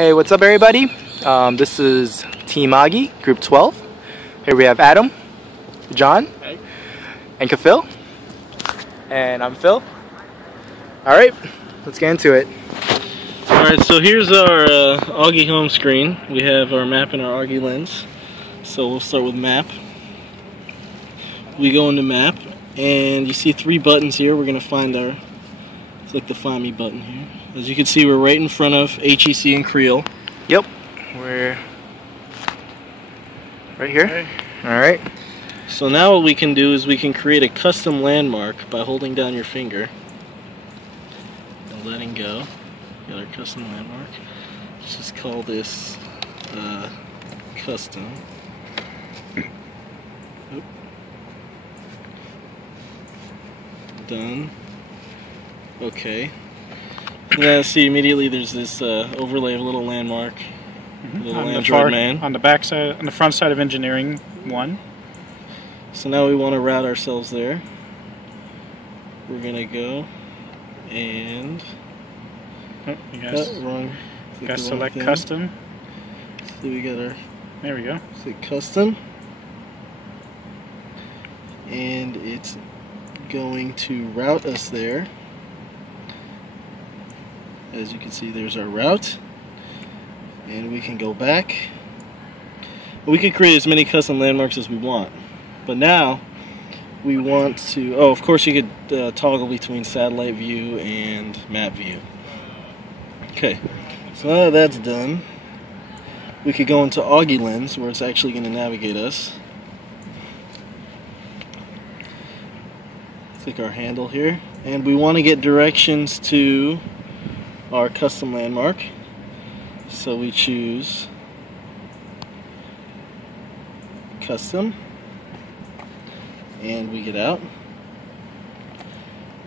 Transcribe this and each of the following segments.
Hey, what's up everybody? This is Team Augi, Group 12. Here we have Adam, John, Hey. and Kafil. And I'm Phil. Alright, let's get into it. Alright, so here's our Augi home screen. We have our map and our Augi lens. So we'll start with map. We go into map, and you see 3 buttons here. We're going to find our, it's like the Find Me button here. As you can see, we're right in front of HEC and Creel. Yep, we're right here. Okay. Alright. So now what we can do is we can create a custom landmark by holding down your finger and letting go. Got our custom landmark. Let's just call this custom. Oop. Done. Okay. And then see immediately there's this overlay of a little landmark. Little on Android man. On the back side, on the front side of engineering 1. So now we want to route ourselves there. We're gonna go and Oh, you guys wrong. got to select custom. So we got our There we go. custom, and it's going to route us there. As you can see, there's our route, and we can go back. We can create as many custom landmarks as we want, but now we want to, oh, of course you could toggle between satellite view and map view. Okay, so now that that's done, we could go into Augi lens where it's actually going to navigate us. Click our handle here, and we want to get directions to our custom landmark, so we choose custom and we get out,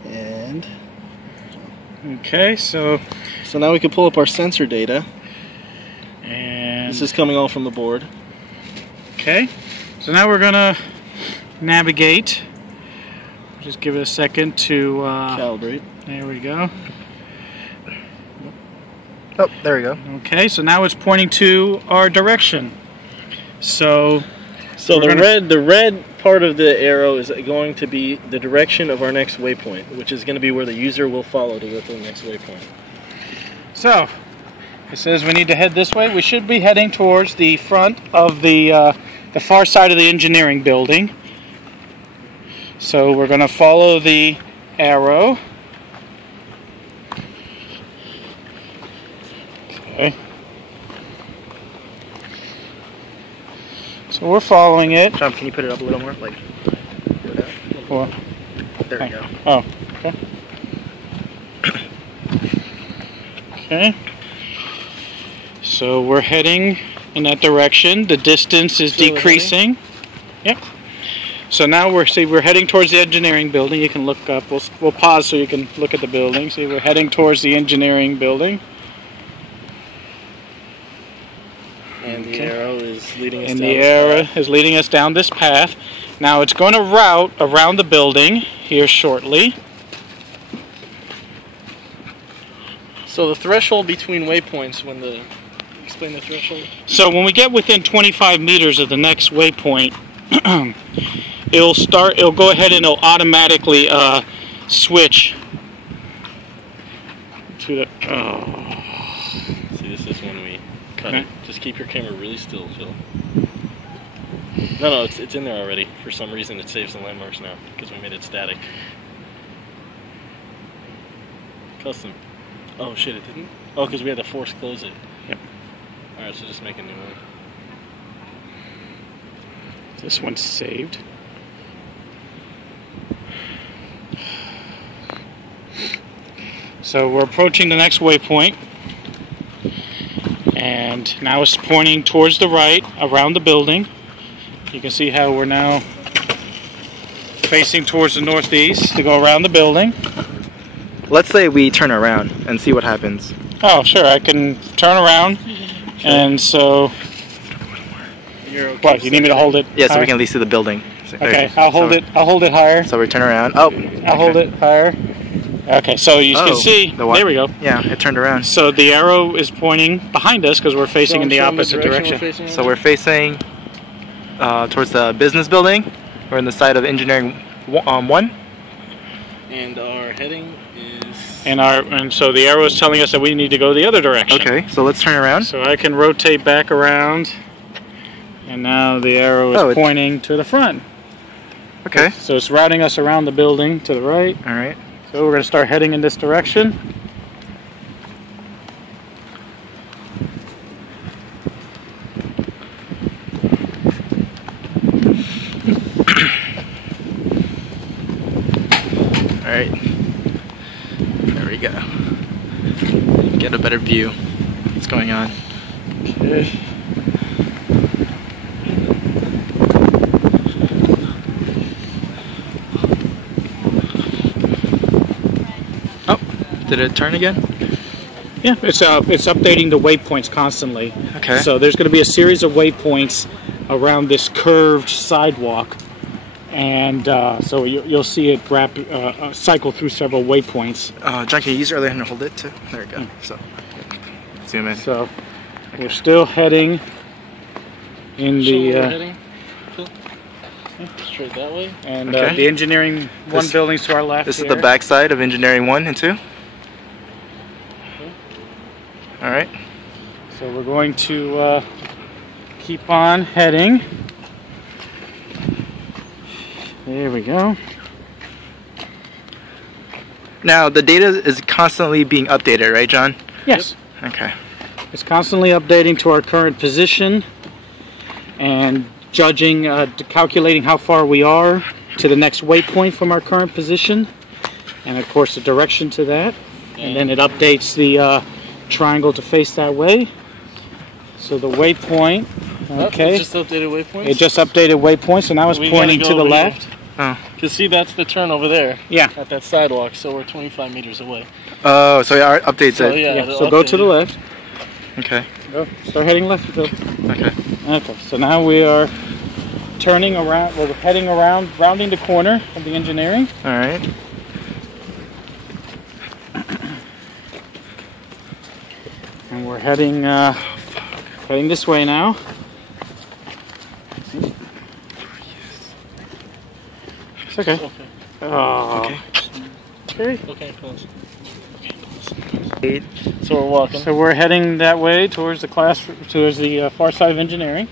and Okay, so now we can pull up our sensor data. and This is coming all from the board. okay, so now we're gonna navigate. Just give it a second to Calibrate. there we go. Oh, there we go. Okay, so now it's pointing to our direction. So the red part of the arrow is going to be the direction of our next waypoint, which is going to be where the user will follow to go to the next waypoint. So it says we need to head this way. We should be heading towards the front of the far side of the engineering building. So we're going to follow the arrow. Okay. So we're following it. John, can you put it up a little more? Like, Or, there we go. oh, okay. Okay. So we're heading in that direction. The distance is So we're decreasing. Yep. So now we're heading towards the engineering building. You can look up. We'll pause so you can look at the building. See, we're heading towards the engineering building. And the arrow is leading us And down the this arrow path. is leading us down this path. Now it's going to route around the building here shortly. So the threshold between waypoints, explain the threshold. So when we get within 25 meters of the next waypoint, it'll go ahead and it'll automatically switch to the, See, this is when we cut Okay. it. Just keep your camera really still, Phil. No, it's in there already. For some reason it saves the landmarks now, because we made it static. Custom. Oh shit, it didn't? Oh, because we had to force close it. Yep. Alright, so just make a new one. This one's saved. So we're approaching the next waypoint. And now it's pointing towards the right, around the building. You can see how we're now facing towards the northeast to go around the building. Let's say we turn around and see what happens. Oh, sure, I can turn around. And so, what, you need me to hold it? Yeah, so higher? we can at least see the building. Okay, I'll hold it higher. So we turn around. Oh, I'll hold it higher. Okay, so you can see, there we go. Yeah, it turned around. So the arrow is pointing behind us because we're facing in the opposite direction. So we're facing towards the business building. We're in the side of engineering 1. And our heading is... And so the arrow is telling us that we need to go the other direction. Okay, so let's turn around. So I can rotate back around. And now the arrow is pointing to the front. Okay. So it's routing us around the building to the right. All right. So we're going to start heading in this direction. All right. There we go. Get a better view. What's going on? Okay. Did it turn again? Yeah, it's updating the waypoints constantly. Okay. So there's going to be a series of waypoints around this curved sidewalk, and so you'll see it cycle through several waypoints. John, can you use your other hand to hold it too? There we go. So zoom in. So we're still heading in the straight that way. And the engineering 1 buildings to our left. This is the back side of engineering 1 and 2. All right. So we're going to keep on heading. There we go. Now the data is constantly being updated, right, John? Yes. Yep. Okay. It's constantly updating to our current position and judging, calculating how far we are to the next waypoint from our current position, and of course the direction to that. And then it updates the triangle to face that way. So the waypoint, okay. It just updated waypoints? It just updated waypoints, so now it's pointing to the left. Oh. Because see, that's the turn over there. Yeah. At that sidewalk, so we're 25 meters away. Oh, so it updates it. Yeah, so go to the left. Okay. Go. Start heading left, Phil. Okay. Okay, so now we are turning around, we're heading around, rounding the corner of the engineering. All right. And we're heading heading this way now. It's okay. Okay. Oh. Okay. Okay, close. Okay. So we're walking. So we're heading that way towards the towards the far side of engineering.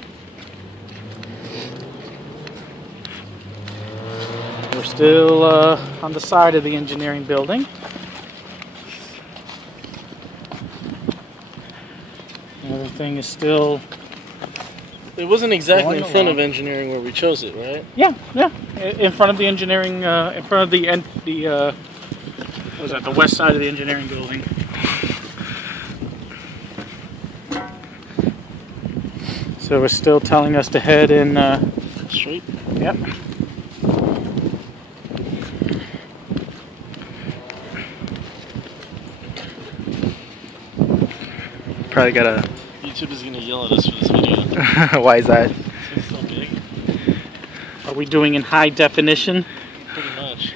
We're still on the side of the engineering building. Everything is still... It wasn't exactly in front of engineering where we chose it, right? Yeah, yeah. In front of the engineering, in front of the what was that, the west side of the engineering building. So it's still telling us to head in... straight? Yep. Probably gotta... YouTube is gonna yell at us for this video. Why is that? It's so big. Are we doing in high definition? Pretty much.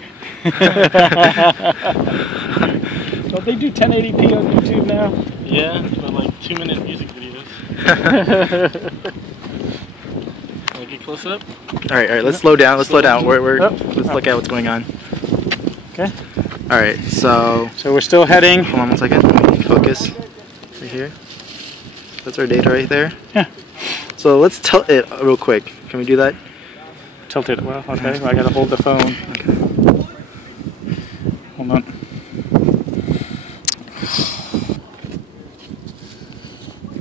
Don't they do 1080p on YouTube now? Yeah, but like 2-minute music videos. Wanna get close up? All right, let's slow down. Let's slow down. Let's look at what's going on. Okay. All right, so we're still heading. Hold on 1 second. Let me focus right here. That's our data right there. Yeah. So let's tilt it real quick. Can we do that? Tilt it. Well, okay. Well, I gotta hold the phone. Okay. Hold on.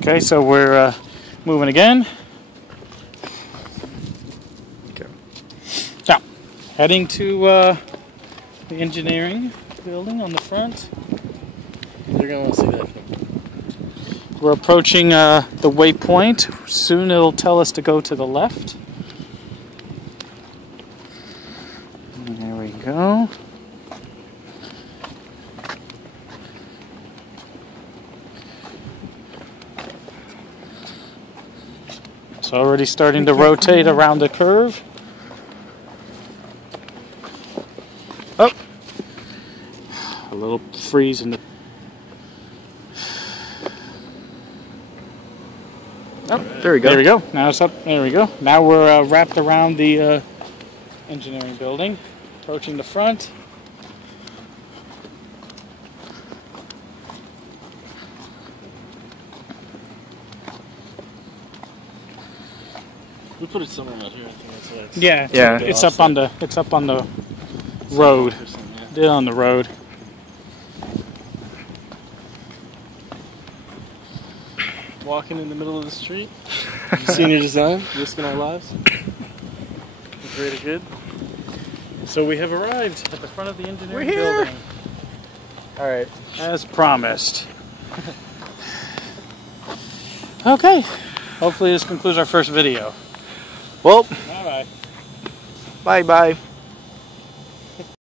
Okay, so we're moving again. Okay. Now, heading to the engineering building on the front. They're gonna want to see that. We're approaching the waypoint. Soon it'll tell us to go to the left. And there we go. It's already starting to rotate around the curve. freeze and Oh, there we go. there we go. Now it's up. There we go. Now we're wrapped around the engineering building, approaching the front. We put it somewhere out here. I think that's what it's. Yeah, Yeah. it's up on the road. Yeah. Yeah, on the road. Walking in the middle of the street. Senior design, risking our lives. Greater good. So we have arrived at the front of the engineering We're here. building, All right. as promised. Okay. Hopefully this concludes our first video. Well, Bye bye. bye bye.